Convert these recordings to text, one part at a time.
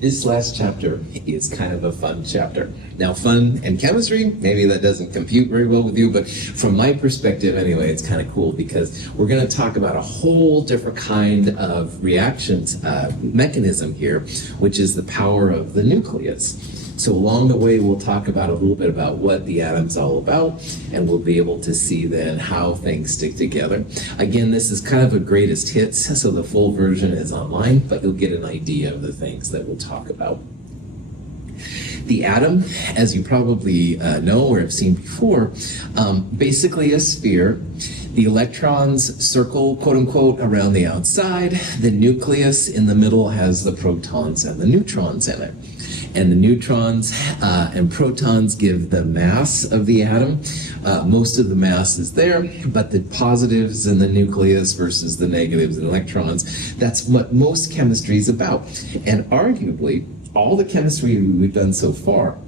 This last chapter is kind of a fun chapter. Now, fun and chemistry, maybe that doesn't compute very well with you, but from my perspective anyway, it's kind of cool because we're going to talk about a whole different kind of reactions mechanism here, which is the power of the nucleus. So along the way, we'll talk about a little bit about what the atom's all about, and we'll be able to see then how things stick together. Again, this is kind of a greatest hits, so the full version is online, but you'll get an idea of the things that we'll talk about. The atom, as you probably know or have seen before, basically a sphere. The electrons circle, quote unquote, around the outside. The nucleus in the middle has the protons and the neutrons in it. And the neutrons and protons give the mass of the atom. Most of the mass is there, but the positives in the nucleus versus the negatives and electrons, that's what most chemistry is about. And arguably, all the chemistry we've done so far,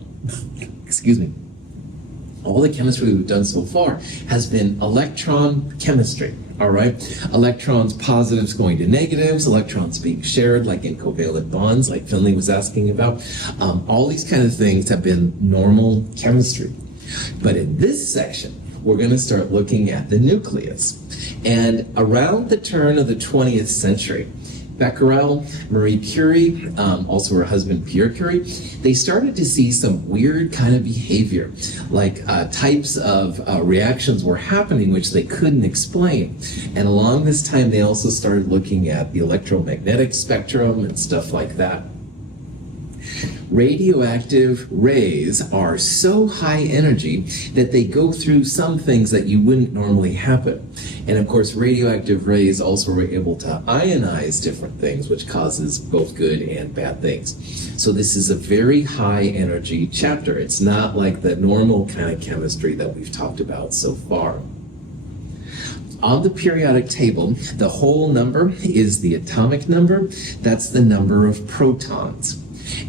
all the chemistry we've done so far has been electron chemistry. All right, electrons, positives going to negatives, electrons being shared like in covalent bonds, like Finley was asking about. All these kind of things have been normal chemistry. But in this section, we're going to start looking at the nucleus. And around the turn of the 20th century, Becquerel, Marie Curie, also her husband Pierre Curie, they started to see some weird kind of behavior, like types of reactions were happening which they couldn't explain. And along this time, they also started looking at the electromagnetic spectrum and stuff like that. Radioactive rays are so high energy that they go through some things that you wouldn't normally happen. And of course, radioactive rays also were able to ionize different things, which causes both good and bad things. So this is a very high energy chapter. It's not like the normal kind of chemistry that we've talked about so far. On the periodic table, the whole number is the atomic number. That's the number of protons.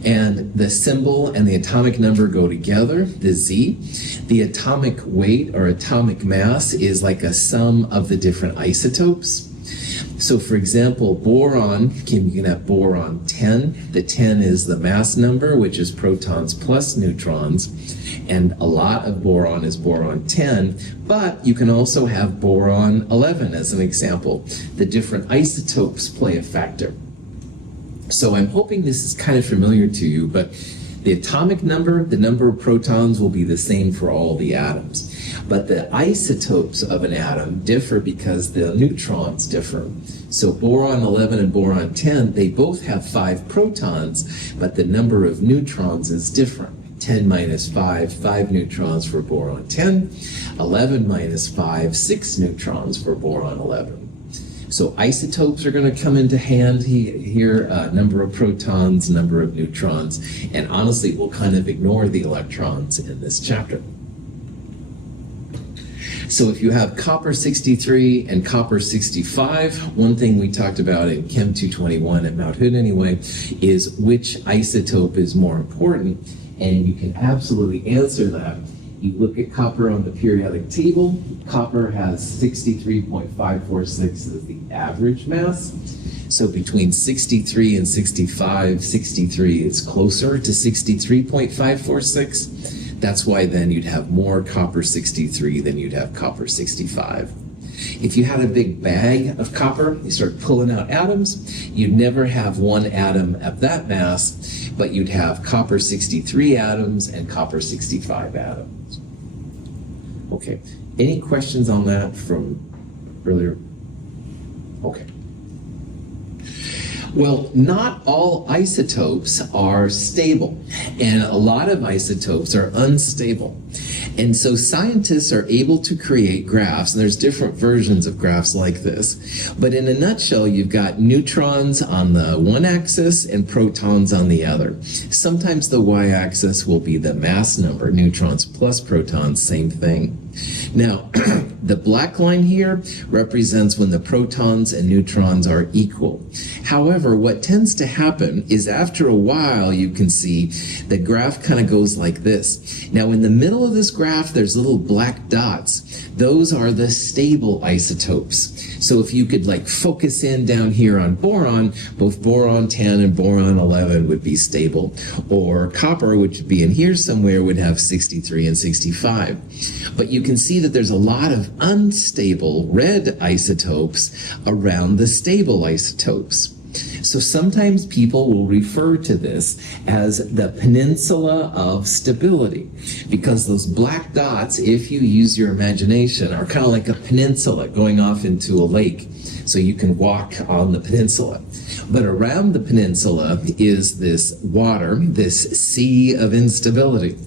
And the symbol and the atomic number go together, the Z. The atomic weight or atomic mass is like a sum of the different isotopes. So for example, boron, you can have boron 10. The 10 is the mass number, which is protons plus neutrons. And a lot of boron is boron 10, but you can also have boron 11 as an example. The different isotopes play a factor. So I'm hoping this is kind of familiar to you, but the atomic number, the number of protons will be the same for all the atoms. But the isotopes of an atom differ because the neutrons differ. So boron 11 and boron 10, they both have 5 protons, but the number of neutrons is different. 10 minus 5, 5 neutrons for boron 10. 11 minus 5, 6 neutrons for boron 11. So isotopes are going to come into hand here, number of protons, number of neutrons, and honestly, we'll kind of ignore the electrons in this chapter. So if you have copper 63 and copper 65, one thing we talked about in Chem 221 at Mount Hood anyway, is which isotope is more important, and you can absolutely answer that. You look at copper on the periodic table. Copper has 63.546 as the average mass. So between 63 and 65, 63 is closer to 63.546. That's why then you'd have more copper 63 than you'd have copper 65. If you had a big bag of copper, you start pulling out atoms, you'd never have one atom of that mass, but you'd have copper 63 atoms and copper 65 atoms. Okay, any questions on that from earlier? Okay. Well, not all isotopes are stable, and a lot of isotopes are unstable. And so scientists are able to create graphs, and there's different versions of graphs like this. But in a nutshell, you've got neutrons on the one axis and protons on the other. Sometimes the y-axis will be the mass number, neutrons plus protons, same thing. Now, the black line here represents when the protons and neutrons are equal. However, what tends to happen is after a while, you can see the graph kind of goes like this. Now, in the middle of this graph, there's little black dots. Those are the stable isotopes. So if you could like focus in down here on boron, both boron 10 and boron 11 would be stable, or copper, which would be in here somewhere, would have 63 and 65. But you can see that there's a lot of unstable red isotopes around the stable isotopes. So sometimes people will refer to this as the peninsula of stability, because those black dots, if you use your imagination, are kind of like a peninsula going off into a lake. So you can walk on the peninsula. But around the peninsula is this water, this sea of instability.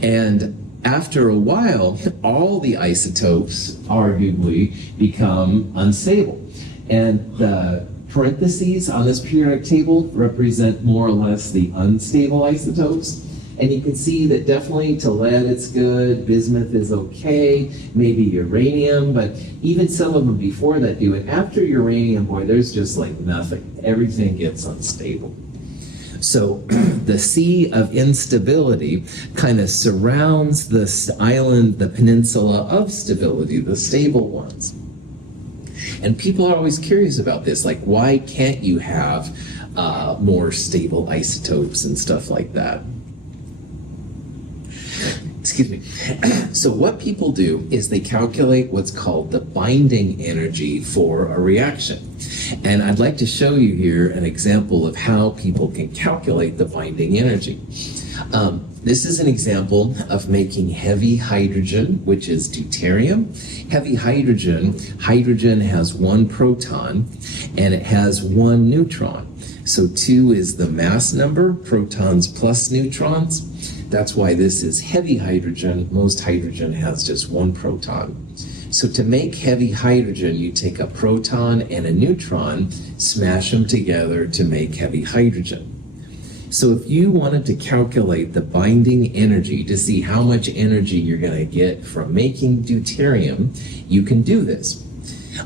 And after a while, all the isotopes arguably become unstable. And the parentheses on this periodic table represent more or less the unstable isotopes. And you can see that definitely to lead it's good, bismuth is okay, maybe uranium, but even some of them before that do it. After uranium, boy, there's just like nothing. Everything gets unstable. So the sea of instability kind of surrounds this island, the peninsula of stability, the stable ones. And people are always curious about this, like why can't you have more stable isotopes and stuff like that? Excuse me. So what people do is they calculate what's called the binding energy for a reaction. And I'd like to show you here an example of how people can calculate the binding energy. This is an example of making heavy hydrogen, which is deuterium. Heavy hydrogen has one proton and it has one neutron. So 2 is the mass number, protons plus neutrons. That's why this is heavy hydrogen. Most hydrogen has just one proton. So to make heavy hydrogen, you take a proton and a neutron, smash them together to make heavy hydrogen. So if you wanted to calculate the binding energy to see how much energy you're going to get from making deuterium, you can do this.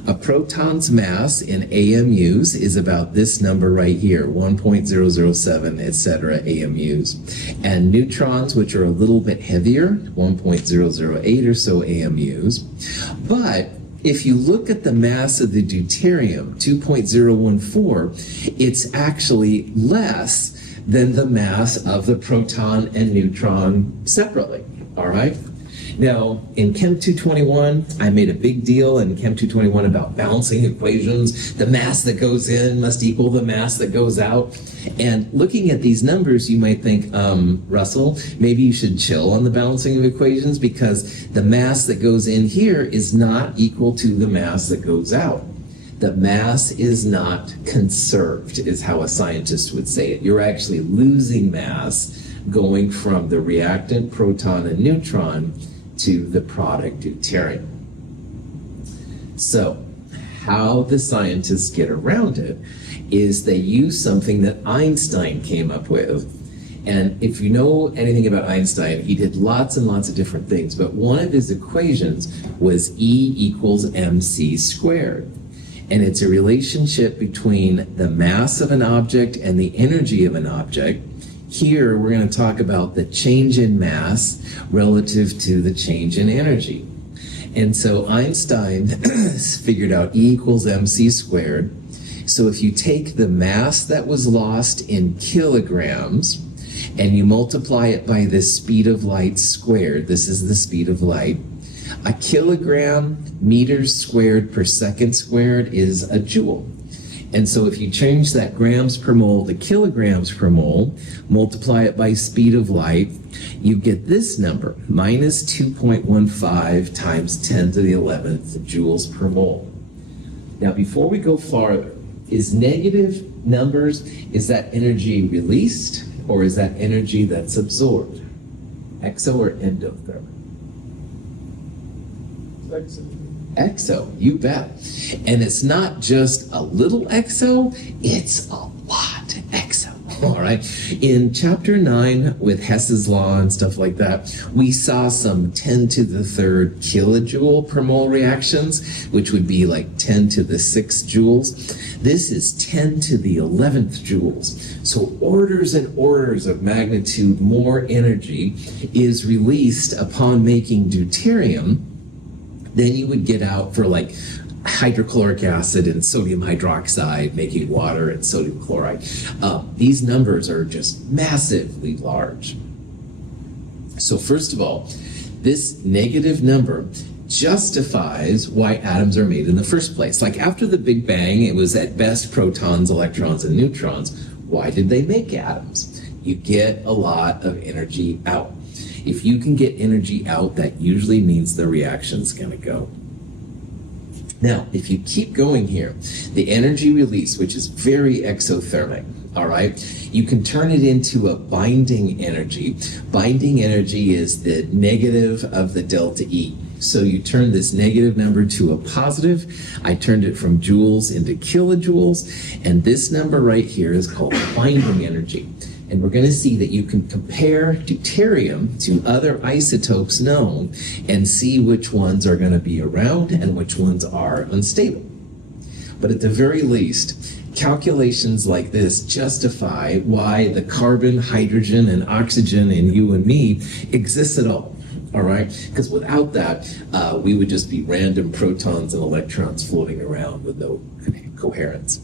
A proton's mass in AMUs is about this number right here, 1.007, etc. AMUs. And neutrons, which are a little bit heavier, 1.008 or so AMUs. But if you look at the mass of the deuterium, 2.014, it's actually less than the mass of the proton and neutron separately, all right? Now, in Chem 221, I made a big deal in Chem 221 about balancing equations. The mass that goes in must equal the mass that goes out. And looking at these numbers, you might think, Russell, maybe you should chill on the balancing of equations because the mass that goes in here is not equal to the mass that goes out. The mass is not conserved, is how a scientist would say it. You're actually losing mass going from the reactant proton and neutron to the product deuterium. So how the scientists get around it is they use something that Einstein came up with. And if you know anything about Einstein, he did lots and lots of different things, but one of his equations was E equals mc squared. And it's a relationship between the mass of an object and the energy of an object. Here, we're going to talk about the change in mass relative to the change in energy. And so Einstein figured out E equals mc squared. So if you take the mass that was lost in kilograms and you multiply it by the speed of light squared, this is the speed of light, a kilogram meters squared per second squared is a joule. And so if you change that grams per mole to kilograms per mole, multiply it by speed of light, you get this number, minus 2.15 times 10 to the 11th joules per mole. Now, before we go farther, is negative numbers, is that energy released or is that energy that's absorbed? Exo or endothermic? Exo, you bet. And it's not just a little exo, it's a lot exo. All right. In chapter 9 with Hess's law and stuff like that, we saw some 10 to the third kilojoule per mole reactions, which would be like 10 to the 6 joules. This is 10 to the 11th joules. So orders and orders of magnitude more energy is released upon making deuterium than you would get out for like hydrochloric acid and sodium hydroxide making water and sodium chloride. These numbers are just massively large. So first of all, this negative number justifies why atoms are made in the first place. Like after the Big Bang, it was at best protons, electrons, and neutrons. Why did they make atoms? You get a lot of energy out. If you can get energy out, that usually means the reaction's going to go. Now, if you keep going here, the energy release, which is very exothermic, all right, you can turn it into a binding energy. Binding energy is the negative of the delta E. So you turn this negative number to a positive. I turned it from joules into kilojoules. And this number right here is called binding energy. And we're going to see that you can compare deuterium to other isotopes known and see which ones are going to be around and which ones are unstable. But at the very least, calculations like this justify why the carbon, hydrogen, and oxygen in you and me exists at all. All right? Because without that, we would just be random protons and electrons floating around with no coherence.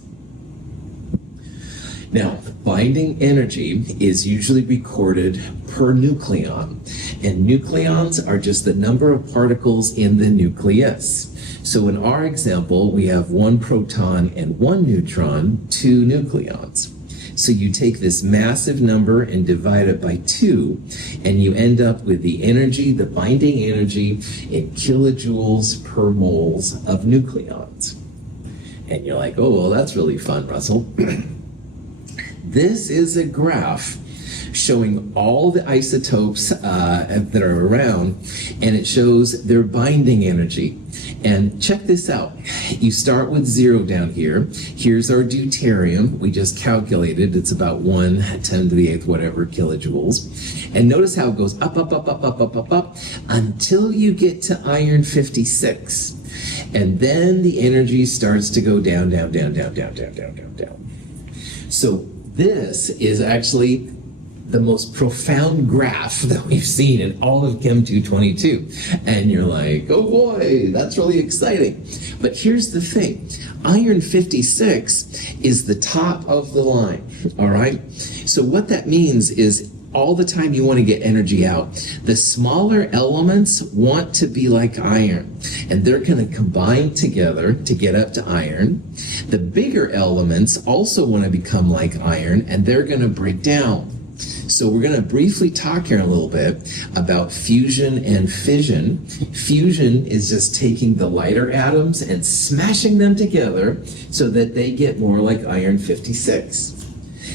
Now, binding energy is usually recorded per nucleon, and nucleons are just the number of particles in the nucleus. So in our example, we have 1 proton and 1 neutron, 2 nucleons. So you take this massive number and divide it by 2, and you end up with the energy, the binding energy, in kilojoules per moles of nucleons. And you're like, oh, well, that's really fun, Russell. This is a graph showing all the isotopes that are around, and it shows their binding energy. And check this out. You start with 0 down here. Here's our deuterium. We just calculated. It's about 1 10 to the 8th, whatever, kilojoules. And notice how it goes up, up, up, up, up, up, up, up, until you get to iron 56. And then the energy starts to go down, down, down, down, down, down, down, down, down. So this is actually the most profound graph that we've seen in all of Chem 222. And you're like, oh boy, that's really exciting. But here's the thing. Iron 56 is the top of the line, all right? So what that means is all the time you want to get energy out, the smaller elements want to be like iron, and they're going to combine together to get up to iron. The bigger elements also want to become like iron, and they're going to break down. So we're going to briefly talk here a little bit about fusion and fission. Fusion is just taking the lighter atoms and smashing them together so that they get more like iron 56.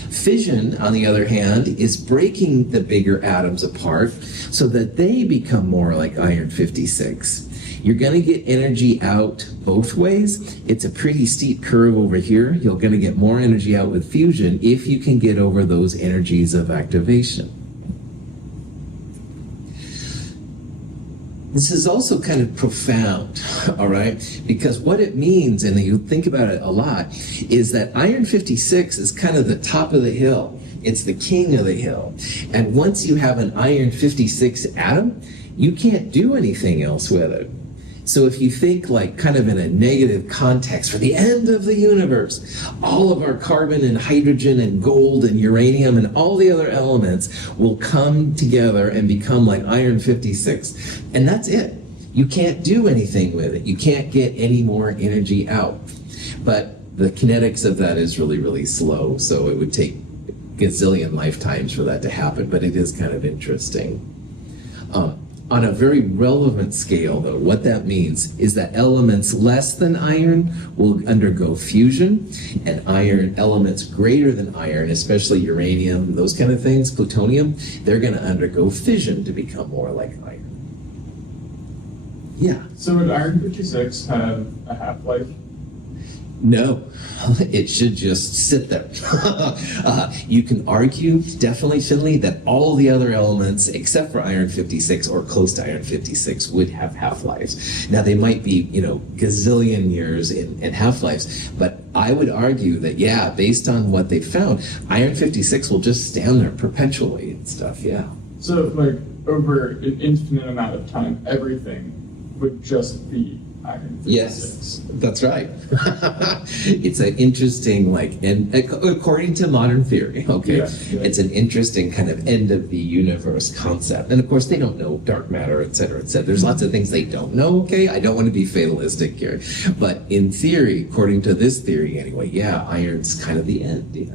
Fission, on the other hand, is breaking the bigger atoms apart so that they become more like iron 56. You're going to get energy out both ways. It's a pretty steep curve over here. You're going to get more energy out with fusion if you can get over those energies of activation. This is also kind of profound, all right? Because what it means, and you think about it a lot, is that iron 56 is kind of the top of the hill. It's the king of the hill. And once you have an iron 56 atom, you can't do anything else with it. So if you think like kind of in a negative context for the end of the universe, all of our carbon and hydrogen and gold and uranium and all the other elements will come together and become like iron 56. And that's it. You can't do anything with it. You can't get any more energy out. But the kinetics of that is really, really slow. So it would take gazillion lifetimes for that to happen. But it is kind of interesting. On a very relevant scale, though, what that means is that elements less than iron will undergo fusion, and iron elements greater than iron, especially uranium, those kind of things, plutonium, they're going to undergo fission to become more like iron. Yeah. So would iron 56 have a half-life? No, it should just sit there. You can argue, definitely, Finley, that all the other elements, except for iron 56 or close to iron 56, would have half-lives. Now, they might be, gazillion years in half-lives, but I would argue that, yeah, based on what they found, iron 56 will just stand there perpetually and stuff, yeah. So, over an infinite amount of time, everything would just be iron 56. Yes, that's right. It's an interesting, and according to modern theory, okay, it's an interesting kind of end of the universe concept. And of course, they don't know dark matter, et cetera, et cetera. There's lots of things they don't know, okay? I don't want to be fatalistic here. But in theory, according to this theory anyway, yeah, iron's kind of the end, yeah.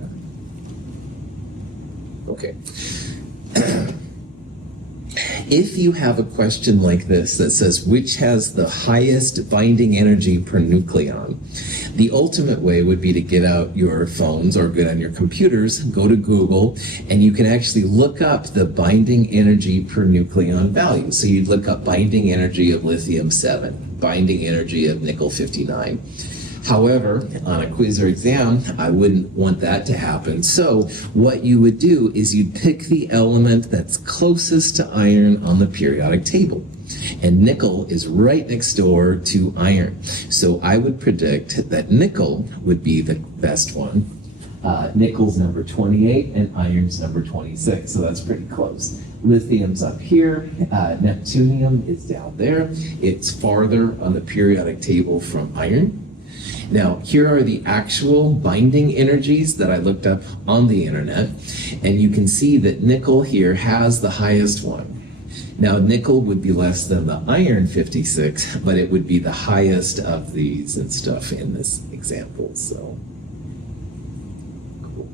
Okay. If you have a question like this that says, which has the highest binding energy per nucleon, the ultimate way would be to get out your phones or get on your computers, go to Google, and you can actually look up the binding energy per nucleon value. So you'd look up binding energy of lithium-7, binding energy of nickel-59. However, on a quiz or exam, I wouldn't want that to happen. So what you would do is you'd pick the element that's closest to iron on the periodic table. And nickel is right next door to iron. So I would predict that nickel would be the best one. Nickel's number 28 and iron's number 26, so that's pretty close. Lithium's up here, neptunium is down there. It's farther on the periodic table from iron. Now, here are the actual binding energies that I looked up on the internet, and you can see that nickel here has the highest one. Now, nickel would be less than the iron 56, but it would be the highest of these and stuff in this example, so. Cool.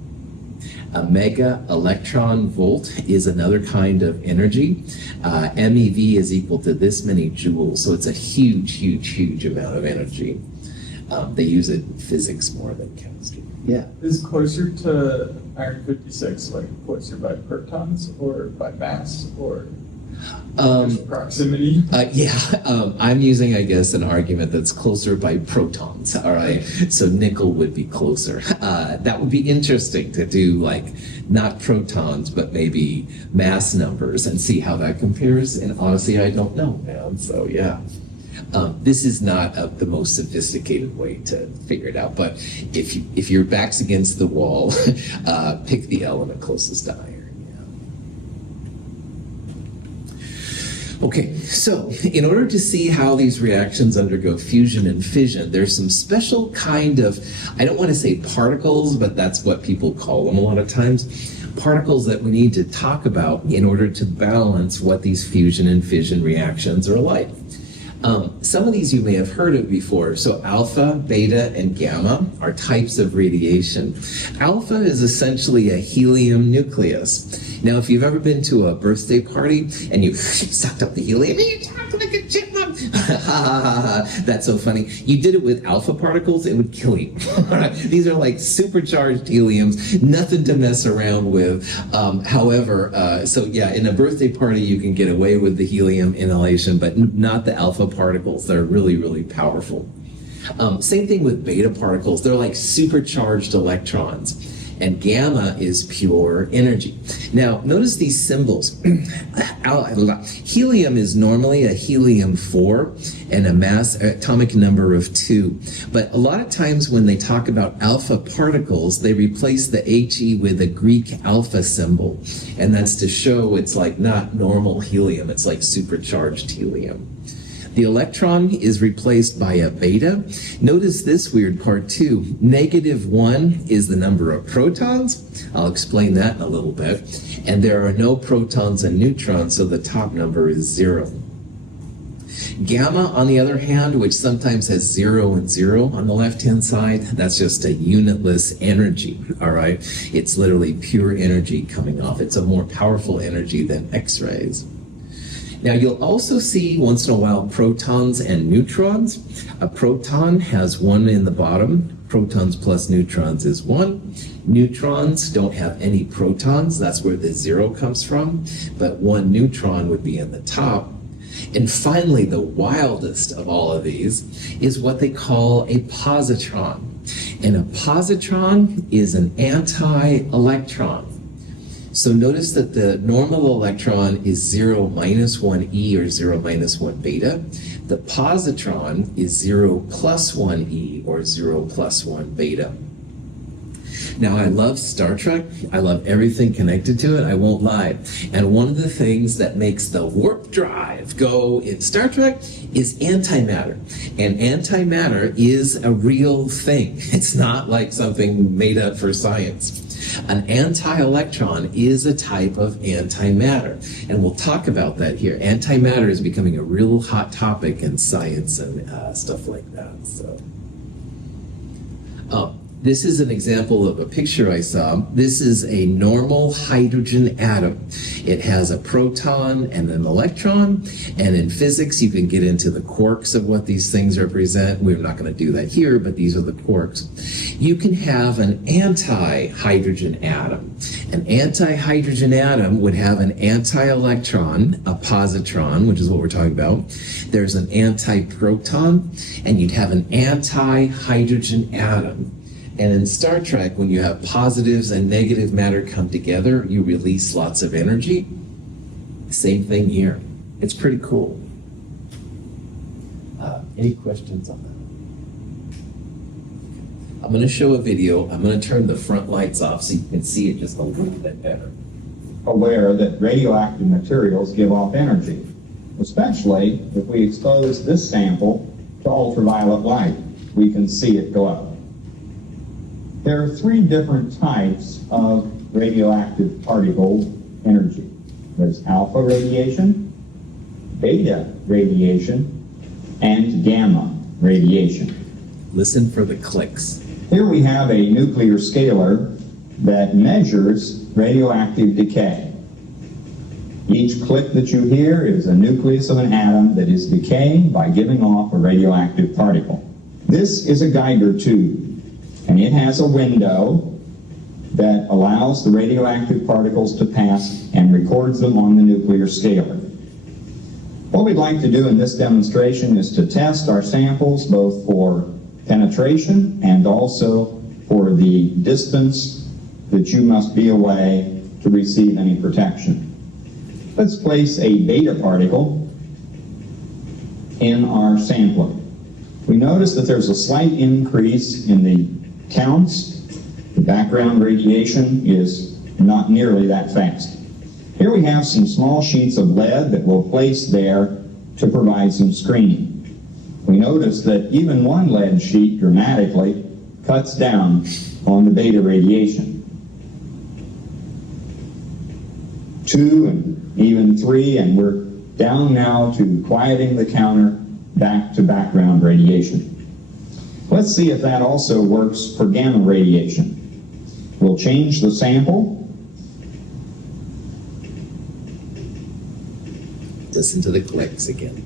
A mega electron volt is another kind of energy. MeV is equal to this many joules, so it's a huge, huge, huge amount of energy. They use it in physics more than chemistry. Yeah. Is closer to iron 56 closer by protons or by mass or just proximity? I'm using, I guess, an argument that's closer by protons. All right. So nickel would be closer. That would be interesting to do, not protons, but maybe mass numbers and see how that compares. And honestly, I don't know, man. So yeah. This is not the most sophisticated way to figure it out, but if your back's against the wall, pick the element closest to iron. Yeah. Okay, so in order to see how these reactions undergo fusion and fission, there's some special kind of, I don't want to say particles, but that's what people call them a lot of times, particles that we need to talk about in order to balance what these fusion and fission reactions are like. Some of these you may have heard of before. So alpha, beta, and gamma are types of radiation. Alpha is essentially a helium nucleus. Now, if you've ever been to a birthday party and you sucked up the helium and you talked like a chipmunk, that's so funny. You did it with alpha particles, it would kill you. These are supercharged heliums, nothing to mess around with. So yeah, in a birthday party, you can get away with the helium inhalation, but not the alpha particles. They're really, really powerful. Same thing with beta particles. They're like supercharged electrons. And gamma is pure energy. Now, notice these symbols. Helium is normally a helium-4 and a mass atomic number of 2. But a lot of times when they talk about alpha particles, they replace the He with a Greek alpha symbol. And that's to show it's not normal helium, it's like supercharged helium. The electron is replaced by a beta. Notice this weird part too. -1 is the number of protons. I'll explain that in a little bit. And there are no protons and neutrons, so the top number is 0. Gamma, on the other hand, which sometimes has 0 and 0 on the left-hand side, that's just a unitless energy, all right? It's literally pure energy coming off. It's a more powerful energy than X-rays. Now, you'll also see once in a while protons and neutrons. A proton has 1 in the bottom. Protons plus neutrons is 1. Neutrons don't have any protons. That's where the 0 comes from. But 1 neutron would be in the top. And finally, the wildest of all of these is what they call a positron. And a positron is an anti-electron. So notice that the normal electron is 0 minus 1 e or 0 minus 1 beta. The positron is 0 plus 1 e or 0 plus 1 beta. Now, I love Star Trek. I love everything connected to it. I won't lie. And one of the things that makes the warp drive go in Star Trek is antimatter. And antimatter is a real thing. It's not like something made up for science. An anti-electron is a type of antimatter. And we'll talk about that here. Antimatter is becoming a real hot topic in science and stuff like that. So. This is an example of a picture I saw. This is a normal hydrogen atom. It has a proton and an electron, and in physics you can get into the quarks of what these things represent. We're not going to do that here, but these are the quarks. You can have an anti-hydrogen atom. An anti-hydrogen atom would have an anti-electron, a positron, which is what we're talking about. There's an anti-proton, and you'd have an anti-hydrogen atom. And in Star Trek, when you have positives and negative matter come together, you release lots of energy. Same thing here. It's pretty cool. Any questions on that? I'm going to show a video. I'm going to turn the front lights off so you can see it just a little bit better. Aware that radioactive materials give off energy, especially if we expose this sample to ultraviolet light. We can see it go up. There are three different types of radioactive particle energy. There's alpha radiation, beta radiation, and gamma radiation. Listen for the clicks. Here we have a nuclear scaler that measures radioactive decay. Each click that you hear is a nucleus of an atom that is decaying by giving off a radioactive particle. This is a Geiger tube. And it has a window that allows the radioactive particles to pass and records them on the nuclear scaler. What we'd like to do in this demonstration is to test our samples both for penetration and also for the distance that you must be away to receive any protection. Let's place a beta particle in our sampler. We notice that there's a slight increase in the counts. The background radiation is not nearly that fast. Here we have some small sheets of lead that we'll place there to provide some screening. We notice that even one lead sheet dramatically cuts down on the beta radiation. 2 and even 3, and we're down now to quieting the counter back to background radiation. Let's see if that also works for gamma radiation. We'll change the sample. Listen to the clicks again.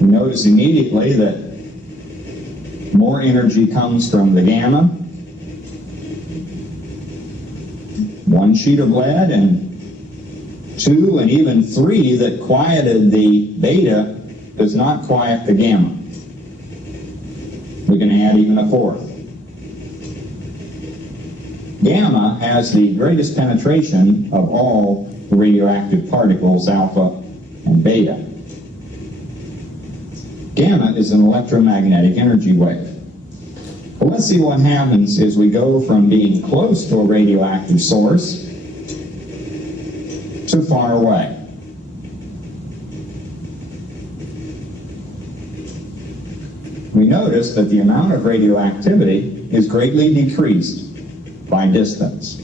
You notice immediately that more energy comes from the gamma. 1 sheet of lead and 2 and even 3 that quieted the beta does not quiet the gamma. We can add even a 4th. Gamma has the greatest penetration of all the radioactive particles, alpha and beta. Gamma is an electromagnetic energy wave. Well, let's see what happens as we go from being close to a radioactive source to far away. We notice that the amount of radioactivity is greatly decreased by distance.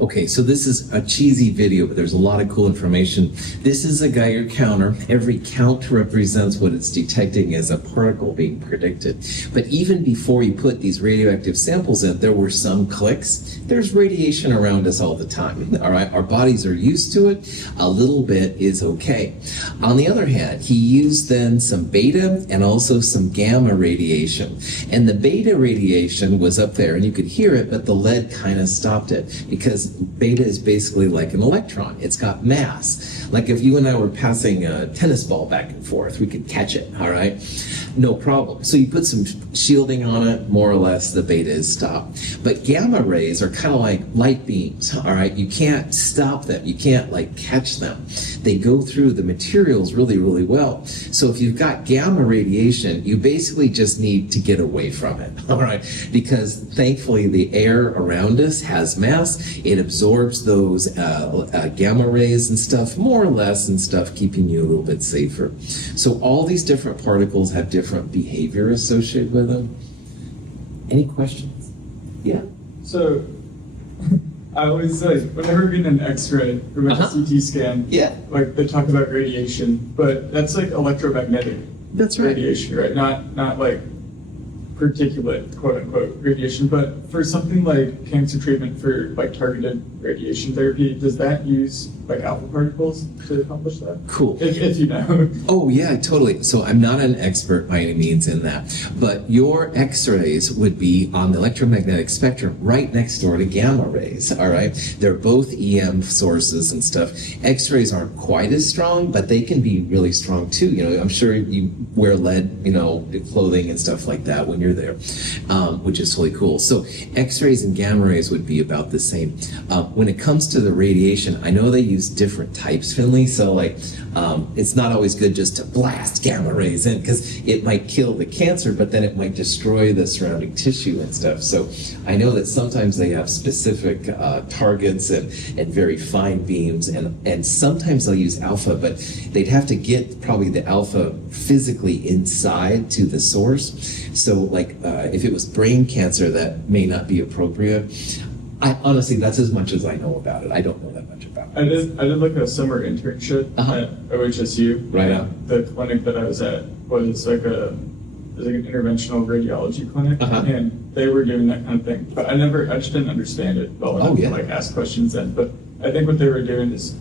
Okay, so this is a cheesy video, but there's a lot of cool information. This is a Geiger counter. Every count represents what it's detecting as a particle being predicted. But even before you put these radioactive samples in, there were some clicks. There's radiation around us all the time, all right? Our bodies are used to it. A little bit is okay. On the other hand, he used then some beta and also some gamma radiation. And the beta radiation was up there, and you could hear it, but the lead kind of stopped it because beta is basically like an electron. It's got mass. Like if you and I were passing a tennis ball back and forth, we could catch it, all right? No problem. So you put some shielding on it, more or less, the beta is stopped. But gamma rays are kind of like light beams, all right? You can't stop them. You can't like catch them. They go through the materials really, really well. So if you've got gamma radiation, you basically just need to get away from it, all right? Because thankfully the air around us has mass. It absorbs those gamma rays and stuff, more or less, and stuff, keeping you a little bit safer. So all these different particles have different behavior associated with them. Any questions? Yeah. So I always like, whenever we get an X-ray or a CT scan, Yeah. like they talk about radiation, but that's like electromagnetic That's right. radiation, right? Not like particulate, quote unquote, radiation, but for something like cancer treatment for like targeted radiation therapy, does that use like alpha particles to accomplish that? Cool. If you know. Oh yeah, totally. So I'm not an expert by any means in that, but your X-rays would be on the electromagnetic spectrum right next door to gamma rays, all right? They're both EM sources and stuff. X-rays aren't quite as strong, but they can be really strong too. You know, I'm sure you wear lead, you know, clothing and stuff like that when you're there, which is really cool. So X-rays and gamma rays would be about the same. When it comes to the radiation, I know they use different types, Finley, so like it's not always good just to blast gamma rays in, because it might kill the cancer, but then it might destroy the surrounding tissue and stuff. So I know that sometimes they have specific targets and very fine beams, and sometimes they'll use alpha, but they'd have to get probably the alpha physically inside to the source. So like if it was brain cancer, that may not be appropriate. I honestly, that's as much as I know about it. I don't know that much about it. I did like a summer internship at OHSU. Right on. The clinic that I was at was like an interventional radiology clinic, and they were doing that kind of thing. But I just didn't understand it well enough to like ask questions then. But I think what they were doing is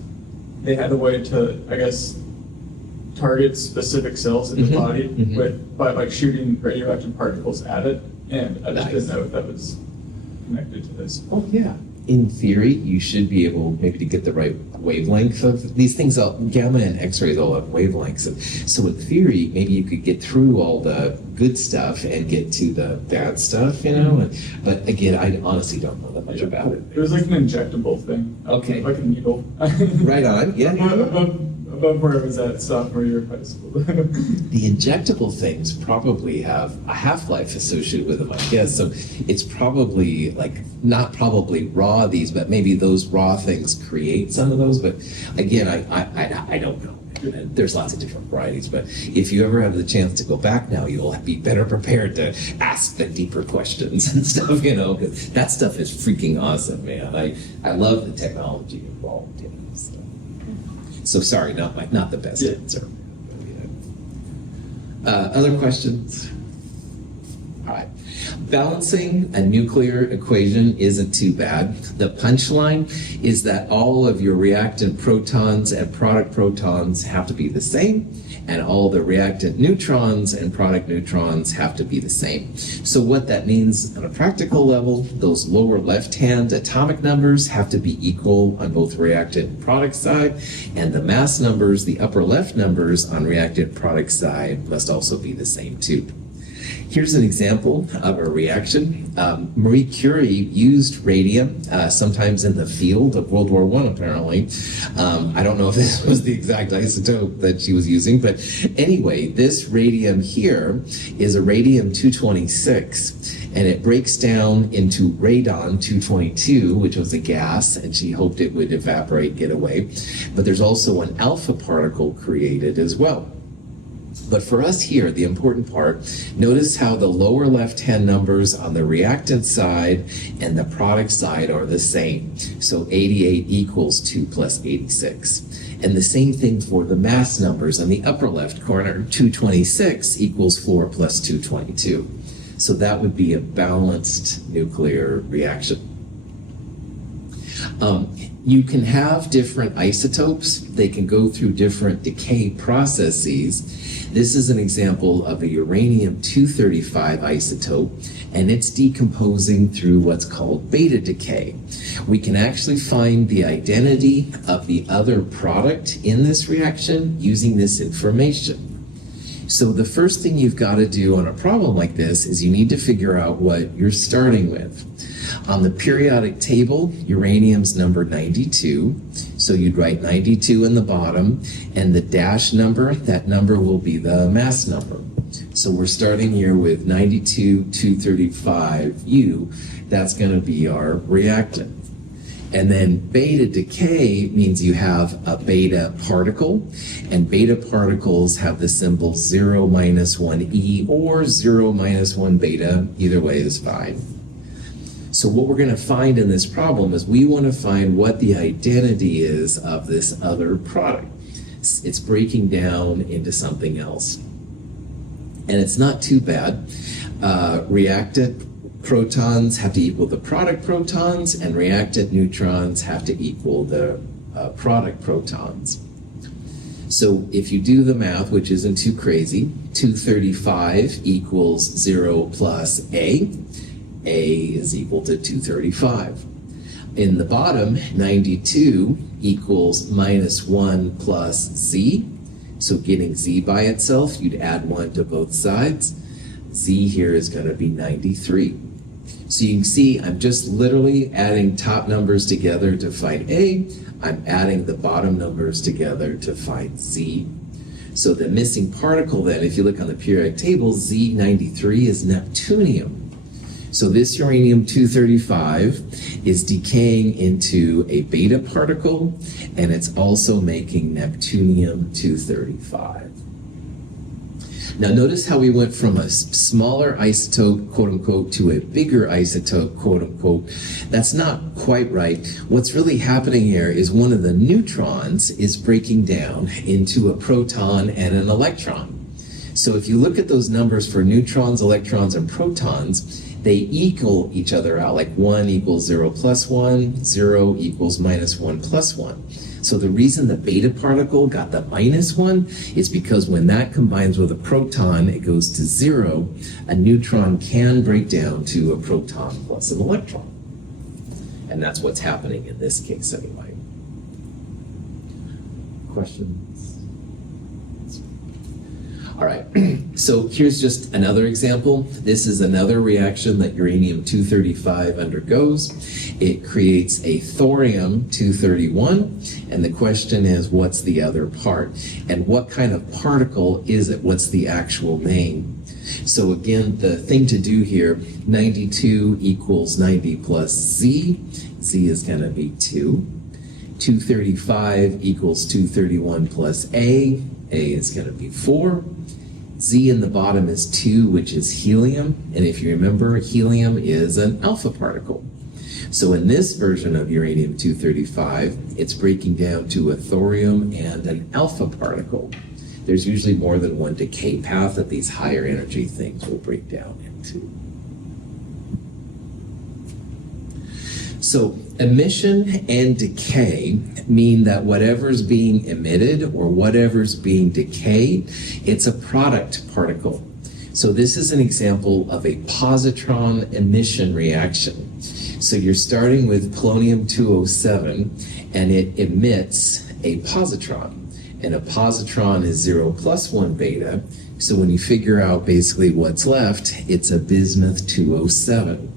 they had a way to, I guess, target specific cells in the body by like shooting radioactive particles at it, and I just didn't know if that was connected to this. Oh yeah. In theory, you should be able maybe to get the right wavelength of these things. Gamma and X-rays all have wavelengths. And so in theory, maybe you could get through all the good stuff and get to the bad stuff, you know? But again, I honestly don't know that much about it. It was like an injectable thing. Okay. Like a needle. Right on, yeah. Above where I was at sophomore year of high school. The injectable things probably have a half-life associated with them, I guess. So it's probably like, not probably raw these, but maybe those raw things create some of those. But again, I don't know. There's lots of different varieties, but if you ever have the chance to go back now, you'll be better prepared to ask the deeper questions and stuff, you know, because that stuff is freaking awesome, man. I love the technology involved in it. So sorry, not the best answer. Other questions? All right. Balancing a nuclear equation isn't too bad. The punchline is that all of your reactant protons and product protons have to be the same, and all the reactant neutrons and product neutrons have to be the same. So what that means on a practical level, those lower left-hand atomic numbers have to be equal on both reactant and product side, and the mass numbers, the upper left numbers on reactant product side, must also be the same too. Here's an example of a reaction. Marie Curie used radium sometimes in the field of World War I, apparently. I don't know if this was the exact isotope that she was using, but anyway, this radium here is a radium-226, and it breaks down into radon-222, which was a gas, and she hoped it would evaporate, get away. But there's also an alpha particle created as well. But for us here, the important part, notice how the lower left-hand numbers on the reactant side and the product side are the same. So 88 equals 2 plus 86. And the same thing for the mass numbers on the upper left corner, 226 equals 4 plus 222. So that would be a balanced nuclear reaction. You can have different isotopes. They can go through different decay processes. This is an example of a uranium-235 isotope, and it's decomposing through what's called beta decay. We can actually find the identity of the other product in this reaction using this information. So the first thing you've got to do on a problem like this is you need to figure out what you're starting with. On the periodic table, uranium's number 92, so you'd write 92 in the bottom, and the dash number, that number will be the mass number. So we're starting here with 92, 235U, that's going to be our reactant. And then beta decay means you have a beta particle, and beta particles have the symbol 0 minus 1e or 0 minus 1 beta, either way is fine. So what we're going to find in this problem is we want to find what the identity is of this other product. It's breaking down into something else. And it's not too bad. Reactant protons have to equal the product protons, and reactant neutrons have to equal the product protons. So if you do the math, which isn't too crazy, 235 equals 0 plus A. A is equal to 235. In the bottom, 92 equals minus 1 plus Z. So getting Z by itself, you'd add 1 to both sides. Z here is going to be 93. So you can see I'm just literally adding top numbers together to find A. I'm adding the bottom numbers together to find Z. So the missing particle then, if you look on the periodic table, Z93 is neptunium. So this uranium-235 is decaying into a beta particle, and it's also making neptunium-235. Now notice how we went from a smaller isotope, quote unquote, to a bigger isotope, quote unquote. That's not quite right. What's really happening here is one of the neutrons is breaking down into a proton and an electron. So if you look at those numbers for neutrons, electrons, and protons, they equal each other out, like 1 equals 0 plus 1, 0 equals minus 1 plus 1. So the reason the beta particle got the minus 1 is because when that combines with a proton, it goes to 0. A neutron can break down to a proton plus an electron. And that's what's happening in this case anyway. Questions? All right, so here's just another example. This is another reaction that uranium-235 undergoes. It creates a thorium-231, and the question is, what's the other part? And what kind of particle is it? What's the actual name? So again, the thing to do here, 92 equals 90 plus Z. Z is going to be 2. 235 equals 231 plus A. A is going to be 4. Z in the bottom is 2, which is helium. And if you remember, helium is an alpha particle. So in this version of uranium-235, it's breaking down to a thorium and an alpha particle. There's usually more than one decay path that these higher energy things will break down into. So emission and decay mean that whatever's being emitted or whatever's being decayed, it's a product particle. So this is an example of a positron emission reaction. So you're starting with polonium-207 and it emits a positron. And a positron is 0 plus 1 beta. So when you figure out basically what's left, it's a bismuth-207.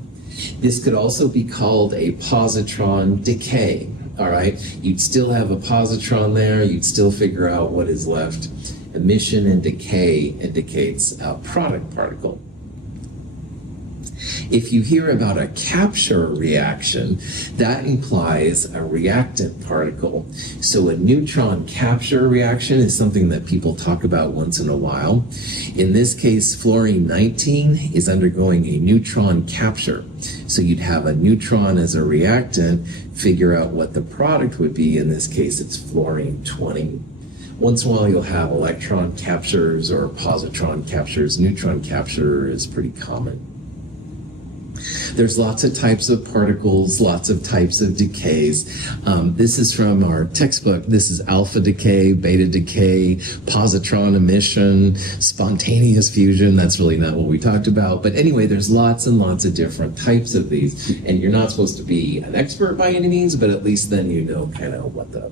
This could also be called a positron decay, all right? You'd still have a positron there, you'd still figure out what is left. Emission and decay indicates a product particle. If you hear about a capture reaction, that implies a reactant particle. So a neutron capture reaction is something that people talk about once in a while. In this case, fluorine-19 is undergoing a neutron capture. So you'd have a neutron as a reactant, figure out what the product would be. In this case, it's fluorine-20. Once in a while, you'll have electron captures or positron captures. Neutron capture is pretty common. There's lots of types of particles, lots of types of decays. This is from our textbook. This is alpha decay, beta decay, positron emission, spontaneous fusion. That's really not what we talked about. But anyway, there's lots and lots of different types of these. And you're not supposed to be an expert by any means, but at least then you know kind of what the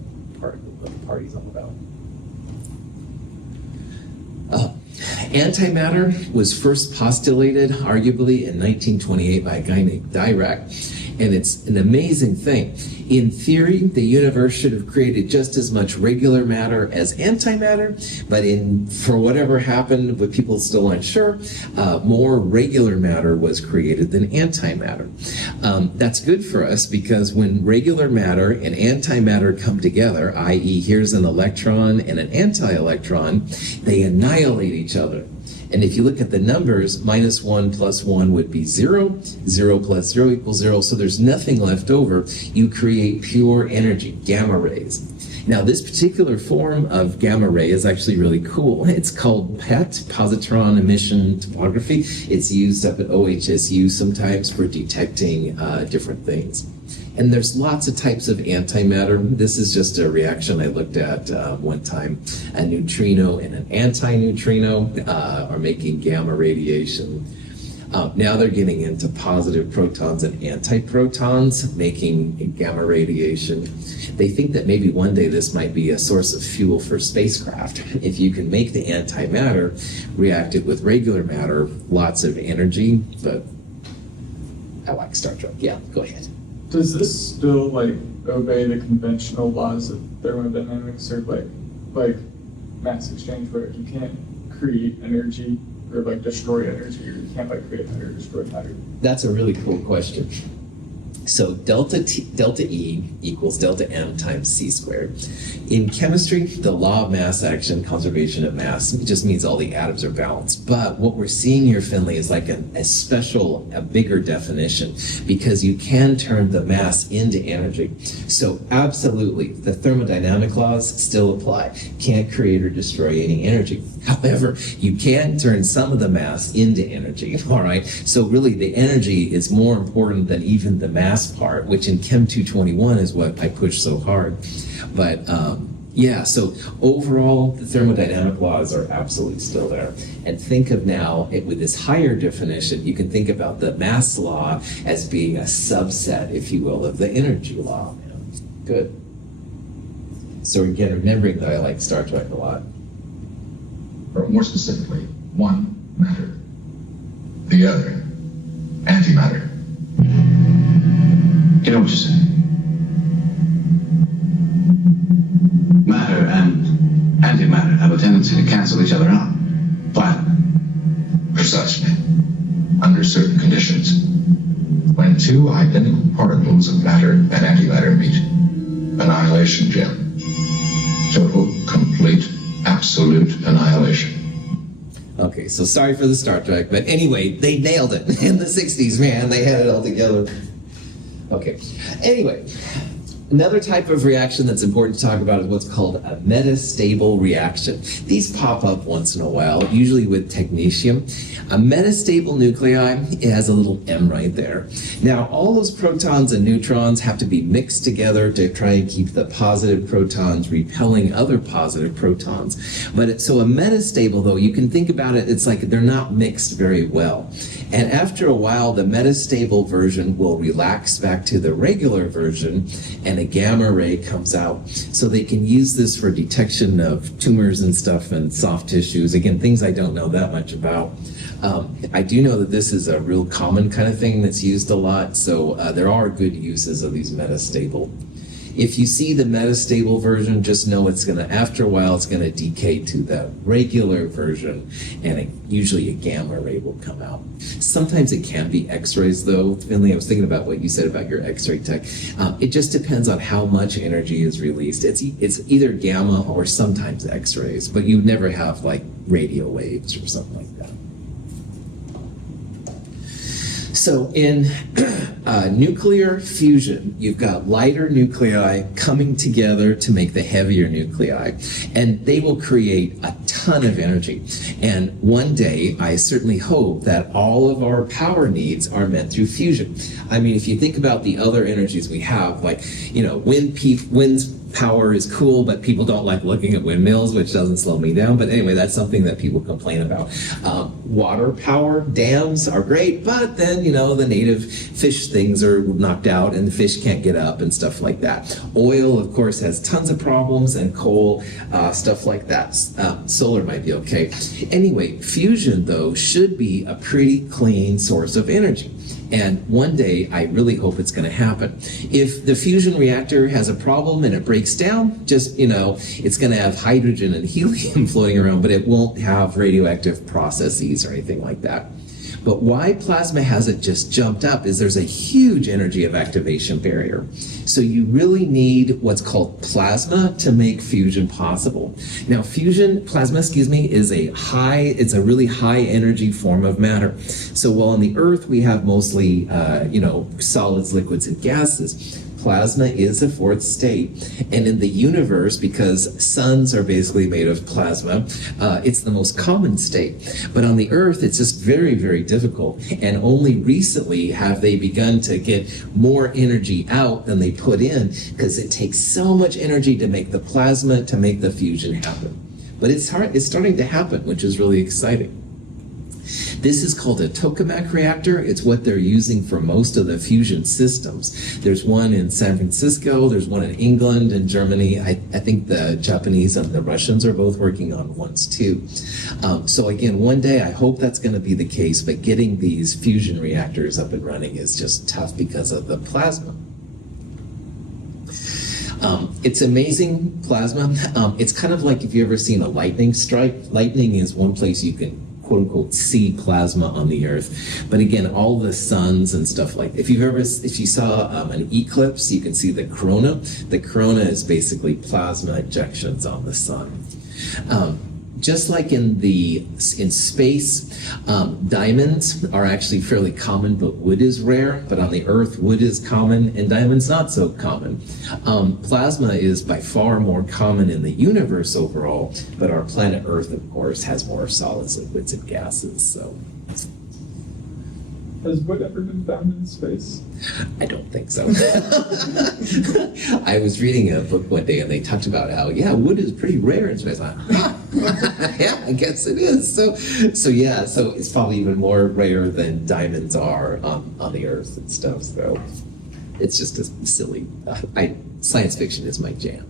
party's all about. Antimatter was first postulated, arguably, in 1928 by a guy named Dirac, and it's an amazing thing. In theory, the universe should have created just as much regular matter as antimatter, but for whatever happened, but people still aren't sure, more regular matter was created than antimatter. That's good for us because when regular matter and antimatter come together, i.e. here's an electron and an anti-electron, they annihilate each other. And if you look at the numbers, -1 + 1 would be 0, 0 + 0 = 0, so there's nothing left over. You create pure energy, gamma rays. Now, this particular form of gamma ray is actually really cool. It's called PET, positron emission tomography. It's used up at OHSU sometimes for detecting different things. And there's lots of types of antimatter. This is just a reaction I looked at one time. A neutrino and an antineutrino are making gamma radiation. Now they're getting into positive protons and antiprotons, making gamma radiation. They think that maybe one day this might be a source of fuel for spacecraft. If you can make the antimatter react it with regular matter, lots of energy, but I like Star Trek. Yeah, go ahead. Does this still obey the conventional laws of thermodynamics, or like mass exchange, where you can't create energy or destroy energy, or you can't create matter or destroy matter? That's a really cool question. So delta E equals delta M times C squared. In chemistry, the law of mass action, conservation of mass, it just means all the atoms are balanced. But what we're seeing here, Finley, is like a bigger definition, because you can turn the mass into energy. So absolutely, the thermodynamic laws still apply. Can't create or destroy any energy. However, you can turn some of the mass into energy, all right? So really, the energy is more important than even the mass part, which in Chem 221 is what I push so hard. But yeah, so overall, the thermodynamic laws are absolutely still there. And think of now, with this higher definition, you can think about the mass law as being a subset, if you will, of the energy law. Good. So again, remembering that I like Star Trek a lot. Or more specifically, one, matter. The other, antimatter. You know what you're saying? Matter and antimatter have a tendency to cancel each other out. Violently. Precisely. Under certain conditions. When two identical particles of matter and antimatter meet. Annihilation, Jim. Total, complete, absolute annihilation. Okay, so sorry for the Star Trek, but anyway, they nailed it in the 60s, man. They had it all together. Okay, anyway, another type of reaction that's important to talk about is what's called a metastable reaction. These pop up once in a while, usually with technetium. A metastable nuclei, it has a little M right there. Now, all those protons and neutrons have to be mixed together to try and keep the positive protons repelling other positive protons. So a metastable, though, you can think about it, it's like they're not mixed very well. And after a while, the metastable version will relax back to the regular version, and a gamma ray comes out. So they can use this for detection of tumors and stuff and soft tissues. Again, things I don't know that much about. I do know that this is a real common kind of thing that's used a lot, so there are good uses of these metastable. If you see the metastable version, just know after a while, it's gonna decay to the regular version, and usually a gamma ray will come out. Sometimes it can be X-rays, though. Finley, I was thinking about what you said about your X-ray tech. It just depends on how much energy is released. It's either gamma or sometimes X-rays, but you never have radio waves or something like that. So in nuclear fusion, you've got lighter nuclei coming together to make the heavier nuclei, and they will create a ton of energy. And one day, I certainly hope that all of our power needs are met through fusion. I mean, if you think about the other energies we have, like, wind's power is cool, but people don't like looking at windmills, which doesn't slow me down. But anyway, that's something that people complain about. Water power, dams are great, but then, the native fish things are knocked out and the fish can't get up and stuff like that. Oil, of course, has tons of problems, and coal, stuff like that. Solar might be okay. Anyway, fusion, though, should be a pretty clean source of energy. And one day, I really hope it's going to happen. If the fusion reactor has a problem and it breaks down, just, it's going to have hydrogen and helium floating around, but it won't have radioactive processes or anything like that. But why plasma hasn't just jumped up is there's a huge energy of activation barrier. So you really need what's called plasma to make fusion possible. Now, plasma, is it's a really high energy form of matter. So while on the Earth we have mostly, solids, liquids, and gases, plasma is a fourth state. And in the universe, because suns are basically made of plasma, it's the most common state. But on the Earth, it's just very, very difficult. And only recently have they begun to get more energy out than they put in, because it takes so much energy to make the plasma to make the fusion happen. But it's starting to happen, which is really exciting. This is called a tokamak reactor. It's what they're using for most of the fusion systems. There's one in San Francisco, there's one in England and Germany. I think the Japanese and the Russians are both working on ones too. So again, one day I hope that's going to be the case, but getting these fusion reactors up and running is just tough because of the plasma. It's amazing plasma. It's kind of like if you've ever seen a lightning strike. Lightning is one place you can quote unquote see plasma on the Earth. But again, all the suns and stuff if you saw an eclipse, you can see the corona. The corona is basically plasma ejections on the sun. Just like in space, diamonds are actually fairly common, but wood is rare. But on the Earth, wood is common and diamonds not so common. Plasma is by far more common in the universe overall, but our planet Earth, of course, has more solids, liquids, and gases. So, has wood ever been found in space? I don't think so. I was reading a book one day and they talked about how, wood is pretty rare in space. Yeah, I guess it is. So it's probably even more rare than diamonds are on the Earth and stuff. So it's just a silly, science fiction is my jam.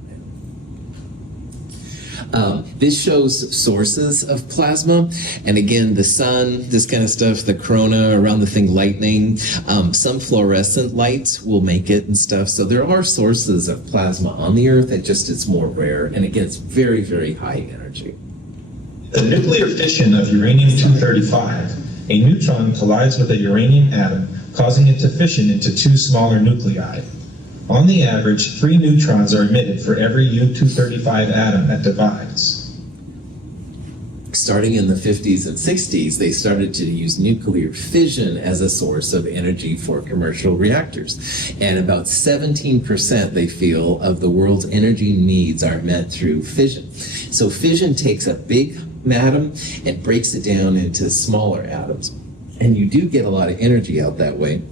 This shows sources of plasma, and again, the sun, this kind of stuff, the corona, around the thing, lightning, some fluorescent lights will make it and stuff. So there are sources of plasma on the Earth, it's more rare, and again, it's very, very high energy. The nuclear fission of uranium-235, a neutron collides with a uranium atom, causing it to fission into two smaller nuclei. On the average, 3 neutrons are emitted for every U-235 atom that divides. Starting in the 50s and 60s, they started to use nuclear fission as a source of energy for commercial reactors. And about 17%, they feel, of the world's energy needs are met through fission. So fission takes a big atom and breaks it down into smaller atoms. And you do get a lot of energy out that way.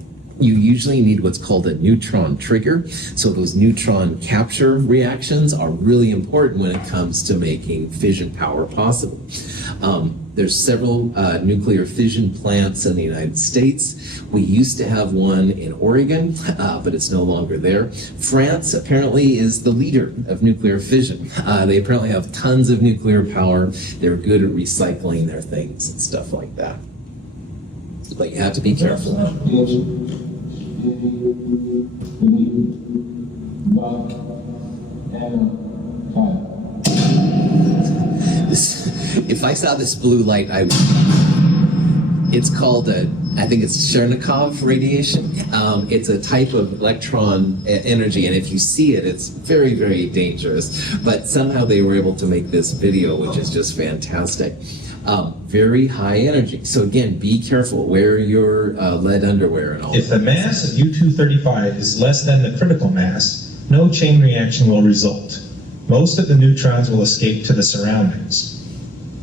You usually need what's called a neutron trigger. So those neutron capture reactions are really important when it comes to making fission power possible. There's several nuclear fission plants in the United States. We used to have one in Oregon, but it's no longer there. France apparently is the leader of nuclear fission. They apparently have tons of nuclear power. They're good at recycling their things and stuff like that. But you have to be careful. If I saw this blue light, it's called I think it's Cherenkov radiation. It's a type of electron energy, and if you see it, it's very, very dangerous. But somehow they were able to make this video, which is just fantastic. Very high energy. So again, be careful. Wear your lead underwear and all If that. the mass of U-235 is less than the critical mass, no chain reaction will result. Most of the neutrons will escape to the surroundings.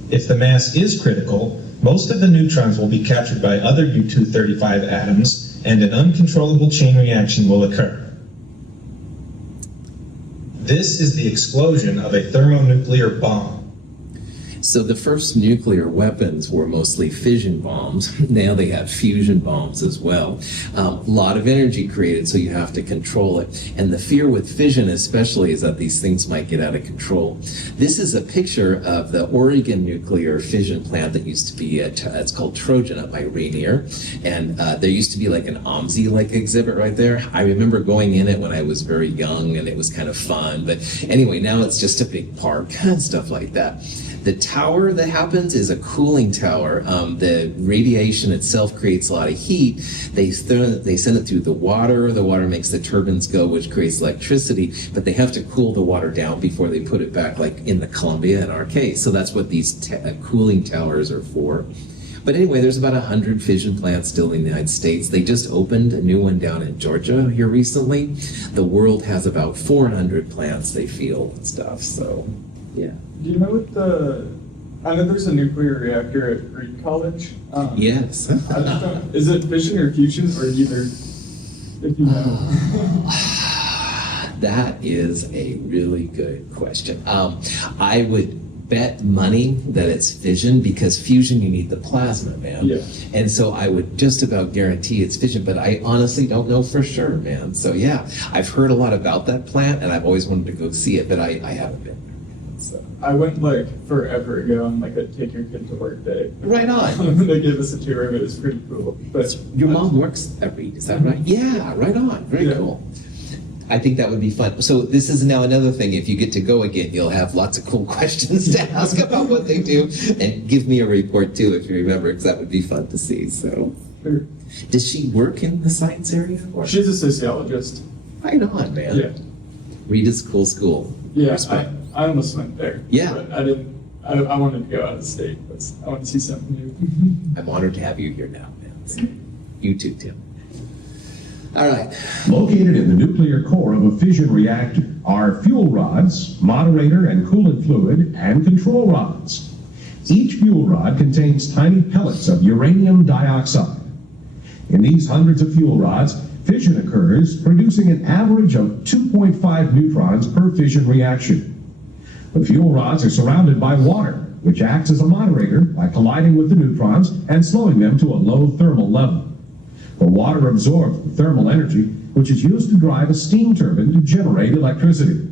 If the mass is critical, most of the neutrons will be captured by other U-235 atoms, and an uncontrollable chain reaction will occur. This is the explosion of a thermonuclear bomb. So the first nuclear weapons were mostly fission bombs. Now they have fusion bombs as well. A lot of energy created, so you have to control it. And the fear with fission especially is that these things might get out of control. This is a picture of the Oregon nuclear fission plant that used to be it's called Trojan up by Rainier. And there used to be like an OMSI-like exhibit right there. I remember going in it when I was very young, and it was kind of fun. But anyway, now it's just a big park and stuff like that. The tower that happens is a cooling tower. The radiation itself creates a lot of heat. They send it through the water. The water makes the turbines go, which creates electricity, but they have to cool the water down before they put it back, like in the Columbia in our case. So that's what these cooling towers are for. But anyway, there's about 100 fission plants still in the United States. They just opened a new one down in Georgia here recently. The world has about 400 plants, they feel, and stuff. So, yeah. Do you know what I know there's a nuclear reactor at Reed College. Yes. I just don't, is it fission or fusion or either? If you know. That is a really good question. I would bet money that it's fission, because fusion, you need the plasma, man. Yeah. And so I would just about guarantee it's fission, but I honestly don't know for sure, man. So yeah, I've heard a lot about that plant, and I've always wanted to go see it, but I haven't been. So. I went like forever ago on like a take your kid to work day. Right on. They gave us a tour of it. It was pretty cool. But your mom works at Reed, is that right? Yeah, right on. Very cool. I think that would be fun. So this is now another thing. If you get to go again, you'll have lots of cool questions to ask about what they do, and give me a report too if you remember, because that would be fun to see. So, sure. Does she work in the science area? Or? She's a sociologist. Right on, man. Yeah. Reed is a cool school. Yeah, I almost went there. Yeah. But I didn't. I wanted to go out of state. But I want to see something new. I'm honored to have you here now, man. So, you too, Tim. All right. Located in the nuclear core of a fission reactor are fuel rods, moderator and coolant fluid, and control rods. Each fuel rod contains tiny pellets of uranium dioxide. In these hundreds of fuel rods, fission occurs, producing an average of 2.5 neutrons per fission reaction. The fuel rods are surrounded by water, which acts as a moderator by colliding with the neutrons and slowing them to a low thermal level. The water absorbs the thermal energy, which is used to drive a steam turbine to generate electricity.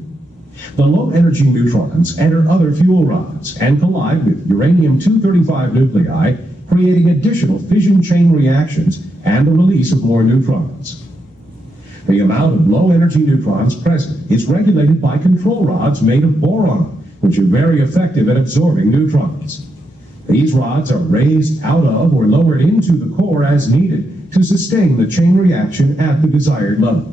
The low-energy neutrons enter other fuel rods and collide with uranium-235 nuclei, creating additional fission chain reactions and the release of more neutrons. The amount of low-energy neutrons present is regulated by control rods made of boron, which are very effective at absorbing neutrons. These rods are raised out of or lowered into the core as needed to sustain the chain reaction at the desired level.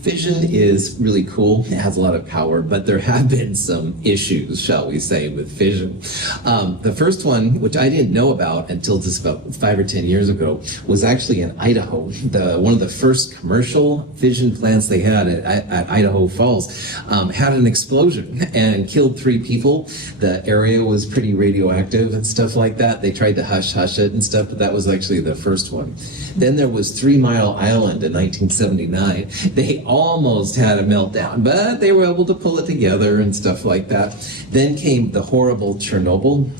Fission is really cool. It has a lot of power, but there have been some issues, shall we say, with fission. The first one, which I didn't know about until just about 5 or 10 years ago, was actually in Idaho. One of the first commercial fission plants they had at Idaho Falls had an explosion and killed 3 people. The area was pretty radioactive and stuff like that. They tried to hush it and stuff, but that was actually the first one. Then there was 3 Mile Island in 1979. They almost had a meltdown, but they were able to pull it together and stuff like that. Then came the horrible Chernobyl.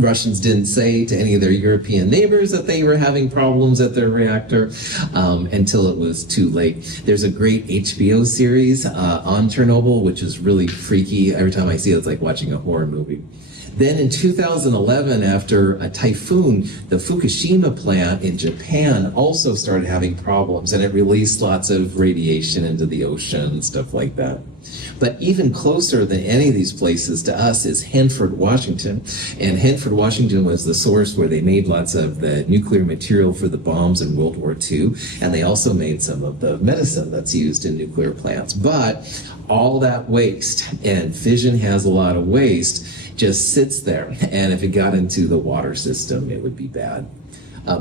Russians didn't say to any of their European neighbors that they were having problems at their reactor until it was too late. There's a great HBO series on Chernobyl, which is really freaky. Every time I see it, it's like watching a horror movie. Then in 2011, after a typhoon, the Fukushima plant in Japan also started having problems, and it released lots of radiation into the ocean and stuff like that. But even closer than any of these places to us is Hanford, Washington. And Hanford, Washington was the source where they made lots of the nuclear material for the bombs in World War II. And they also made some of the medicine that's used in nuclear plants. But all that waste, and fission has a lot of waste, just sits there. And if it got into the water system, it would be bad.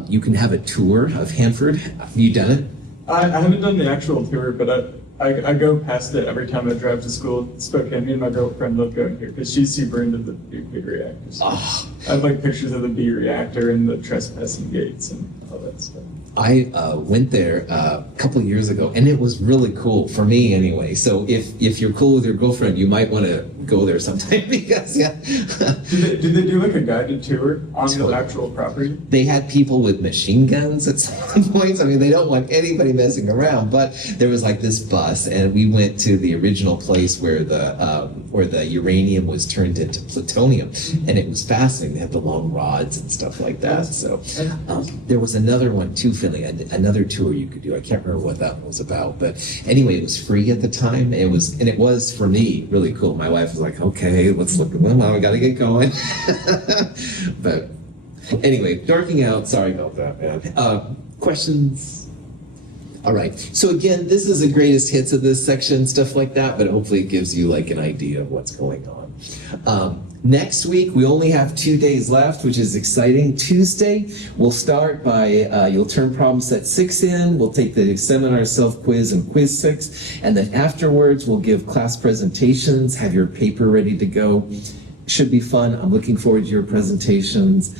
You can have a tour of Hanford. Have you done it? I haven't done the actual tour, but I go past it every time I drive to school in Spokane. Me and my girlfriend love going here because she's super into the nuclear reactors. Oh. I have like pictures of the B reactor and the trespassing gates and all that stuff. I went there a couple of years ago, and it was really cool for me anyway. So if you're cool with your girlfriend, you might want to go there sometime because Did they do like a guided tour on the actual property? They had people with machine guns at some points. I mean, they don't want anybody messing around, but there was like this bus, and we went to the original place where the uranium was turned into plutonium, and it was fascinating. They had the long rods and stuff like that. So there was another one too, Finley, another tour you could do. I can't remember what that one was about, but anyway, it was free at the time. It was for me really cool. My wife was like, "Okay, let's look at them. Well, we got to get going." But anyway, darking out. Sorry about that, man. Questions? All right. So again, this is the greatest hits of this section, stuff like that, but hopefully it gives you like an idea of what's going on. Next week, we only have 2 days left, which is exciting. Tuesday, we'll start by, you'll turn problem set 6 in, we'll take the seminar self-quiz and quiz 6, and then afterwards, we'll give class presentations, have your paper ready to go. Should be fun. I'm looking forward to your presentations.